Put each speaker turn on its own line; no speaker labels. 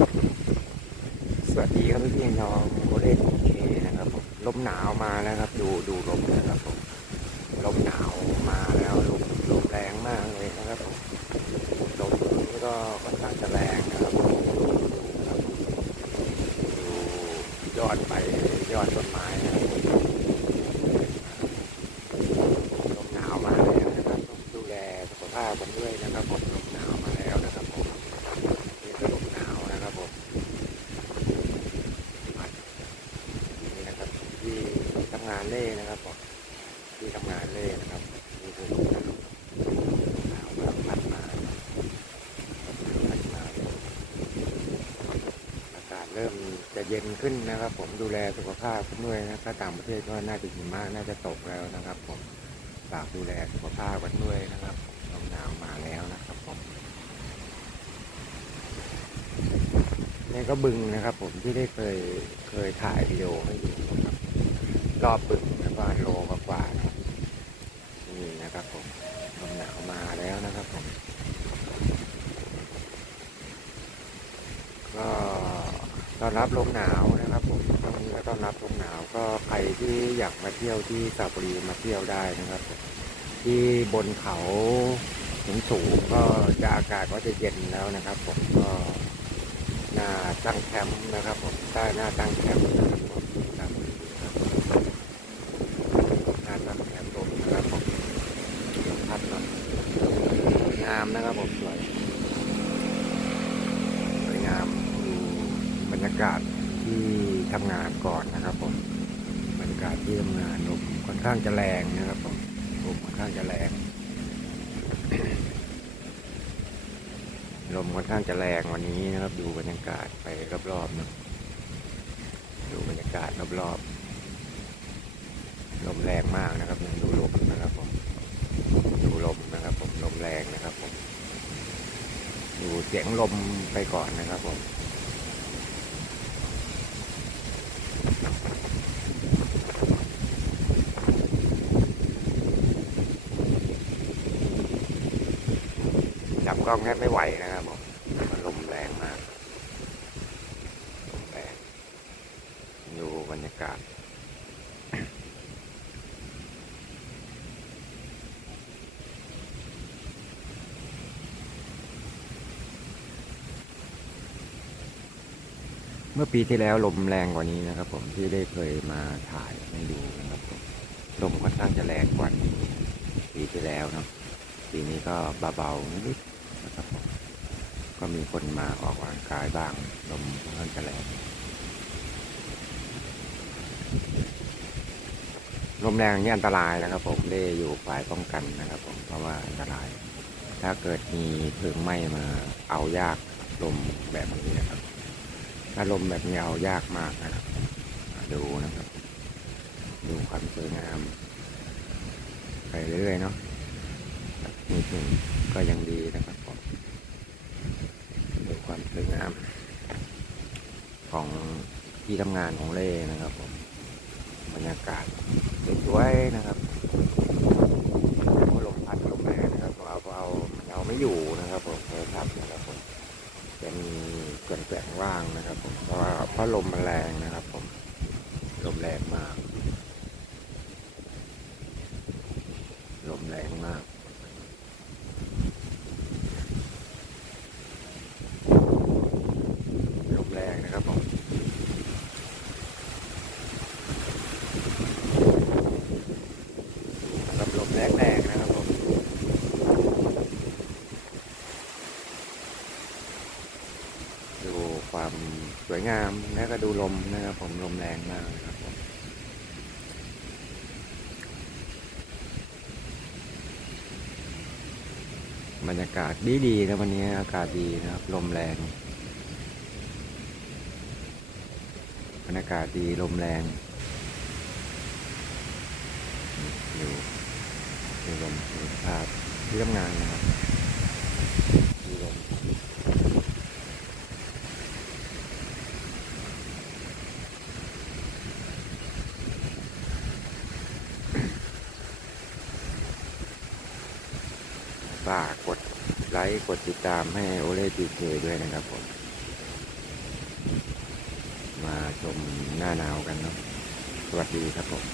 สวัสดีครับพี่น้องโคเรนเคนะครับผมลมหนาวมาแล้วครับ ดูดูลมนะครับผมลมหนาวมาแล้วลมลมแรงมากเลยนะครับผมลมนี้ก็ค่อนข้างจะแรงนะครับผมดูครับดูยอดไปยอดต้นไม้นะครับลมหนาวมาแล้วนะครับต้องดูแลสุขภาพกันด้วยนะครับผมลมหนาวมาแล้วนะครับผมนี่คือลมหนาวนะครับผม นี่นะครับที่ทำงาน เล่นะครับผมที่ทำงานเล่นะครับนี่คือลมหนาวลมหนาวแบบพัดมาพัดมาอากาศเริ่มจะเย็นขึ้นนะครับ ผมดูแลสุขภาพกันด้วยนะถ้าต่างประเทศก็น่าจะหิมะน่าจะตกแล้วนะครับ ผมฝากดูแลสุขภาพกันด้วยนะครับลมหนาวมาแล้วนะครับผมนี่ก็บึงนะครับ ผมที่ได้เคยเคยถ่ายวิดีโอให้ดูนะครับ รอบบึงนะประมาณโลกว่าๆนะครับนี่นะครับผมลมหนาวมาแล้วนะครับผม ก็ต้อนรับลมหนาวนะครับผมช่วงนี้ก็ต้อนรับลมหนาวก็ใครที่อยากมาเที่ยวที่สระบุรีมาเที่ยวได้นะครับผมที่บนเขาสูงสูงก็จะอากาศก็จะเย็นแล้วนะครับ ผมก็น้าตั้งแคมป์นะครับ ผมใต้หน้าตั้งแคมป์นะครับผมครับครับหน้าตั้งแคมป์ผมนะครับผมพัดครับสวยงามนะครับผมสวยสวยงามดูบรรยากาศที่ทำงานก่อนนะครับผมบรรยากาศที่ทำงานลมค่อนข้างจะแรงนะครับผมลมค่อนข้างจะแรงลมค่อนข้างจะแรงวันนี้นะครับ ดูบรรยากาศไปรอบๆนะดูบรรยากาศรอบๆลมแรงมากนะครับดูลมนะครับผมดูลมนะครับผมลมแรงนะครับผม เสียงลมไปก่อนนะครับผมจับกล้องแทบไม่ไหวนะครับผมลมแรงมากลมแรงดูบรรยากาศ เมื่อปีที่แล้วลมแรงกว่านี้นะครับ ผมที่ได้เคยมาถ่ายให้ดูนะครับผมลมค่อนข้างจะแรงกว่านี้ปีที่แล้วเนาะปีนี้ก็เบาๆนิดนะครับผมก็มีคนมาออกกำลังกายบ้างลมค่อนข้างจะแรงลมแรงนี่อันตรายนะครับ ผมได้อยู่ฝ่ายป้องกันนะครับ ผมเพราะว่าอันตราย ถ้าเกิดมีเพลิงไหม้มาเอายากลมแบบนี้นะครับ ถ้าลมณ์แบบเอายากมากนะครับ ดูนะครับ ดูความสวยงามไปเรื่อยๆเนาะนิดหนึ่งก็ยังดีนะครับผมดูความสวยงาม ของที่ทำงานของเล่นะครับผมบรรยากาศสวยๆนะครับลมพัดลมแรงนะครับเอาเอาเอาไม่อยู่นะครับผมโทรศัพท์นะครับผม จะมีส่วนแกว่งว่างนะครับผมเพราะว่าเพราะลมมันแรงนะครับผมลมแรงมาก ลมแรงมาก ลมแรงนะครับผมกับลมแรงแรงๆนะครับผม ดูความ สวยงามและก็ดูลมนะครับผมลมแรงมากนะครับผมบรรยากาศดีดีๆนะวันนี้อากาศดีนะครับ ลมแรงบรรยากาศดีลมแรงดูดูลมดูภาพที่ทำงานนะครับ ฝากกดไลค์กดติดตามให้โอเล่บีเคด้วยนะครับผม มาชมหน้าหนาวกันเนาะสวัสดีครับผม